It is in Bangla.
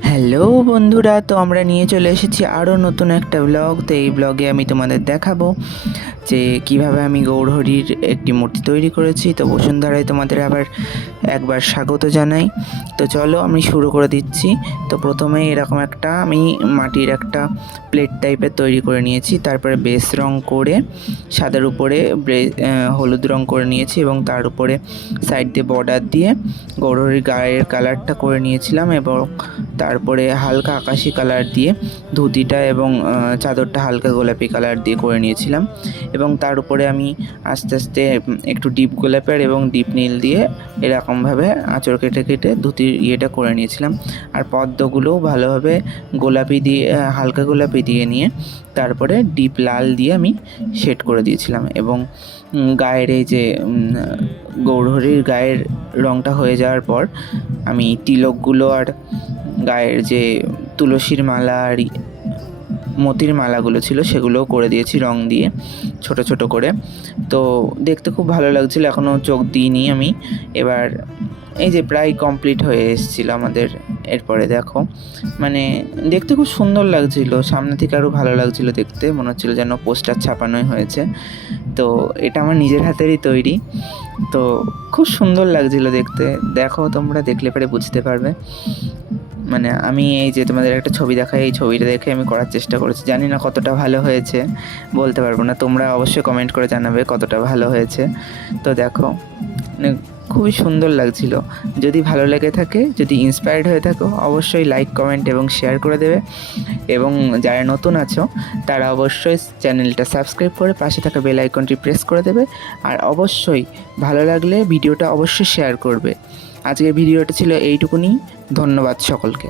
হ্যালো বন্ধুরা, তো আমরা নিয়ে চলে এসেছি আরও নতুন একটা ব্লগ। তো এই ব্লগে আমি তোমাদের দেখাবো যে কিভাবে আমি গৌরহরির একটি মূর্তি তৈরি করেছি। তো বসুন্ধরায় তোমাদের আবার একবার স্বাগত জানাই। তো চলো আমি শুরু করে দিচ্ছি। তো প্রথমেই এরকম একটা আমি মাটির একটা প্লেট টাইপের তৈরি করে নিয়েছি, তারপরে বেস রং করে সাদার উপরে হলুদ রং করে নিয়েছি এবং তার উপরে সাইড দিয়ে বর্ডার দিয়ে গৌরহরির গায়ের কালারটা করে নিয়েছিলাম এবং তারপরে হালকা আকাশি কালার দিয়ে ধুতিটা এবং চাদরটা হালকা গোলাপি কালার দিয়ে করে নিয়েছিলাম এবং তার উপরে আমি আস্তে আস্তে একটু ডিপ গোলাপের এবং ডিপ নীল দিয়ে এরকমভাবে আঁচড় কেটে কেটে ধুতির ইয়েটা করে নিয়েছিলাম। আর পদ্মগুলোও ভালোভাবে গোলাপি দিয়ে হালকা গোলাপি দিয়ে নিয়ে তারপরে ডিপ লাল দিয়ে আমি শেড করে দিয়েছিলাম এবং গায়ের এই যে গৌরহরির গায়ের রঙটা হয়ে যাওয়ার পর আমি তিলকগুলো আর গায়ের যে তুলসীর মালা আর মতির মালাগুলো ছিল সেগুলোও করে দিয়েছি রং দিয়ে ছোট ছোট করে। তো দেখতে খুব ভালো লাগছিল, এখনও চোখ দিইনি আমি। এবার এই যে প্রায় কমপ্লিট হয়ে এসেছিল আমাদের। এরপরে দেখো মানে দেখতে খুব সুন্দর লাগছিল, সামনে থেকে আরও ভালো লাগছিল দেখতে, মনে হচ্ছিল যেন পোস্টার ছাপানোই হয়েছে। তো এটা আমার নিজের হাতেরই তৈরি, তো খুব সুন্দর লাগছিল দেখতে। দেখো তোমরা দেখলে পরে বুঝতে পারবে। মানে আমি এই যে তোমাদের একটা ছবি দেখাই, এই ছবিটা দেখে আমি করার চেষ্টা করেছি, জানি না কতটা ভালো হয়েছে, বলতে পারবো না, তোমরা অবশ্যই কমেন্ট করে জানাবে কতটা ভালো হয়েছে। তো দেখো মানে খুবই সুন্দর লাগছিল। যদি ভালো লেগে থাকে, যদি ইন্সপায়ার্ড হয়ে থাকো, অবশ্যই লাইক কমেন্ট এবং শেয়ার করে দেবে এবং যারা নতুন আছো তারা অবশ্যই চ্যানেলটা সাবস্ক্রাইব করে পাশে থাকা বেল আইকনটি প্রেস করে দেবে। আর অবশ্যই ভালো লাগলে ভিডিওটা অবশ্যই শেয়ার করবে। আজকের ভিডিওটা ছিল এইটুকুনি। ধন্যবাদ সকলকে।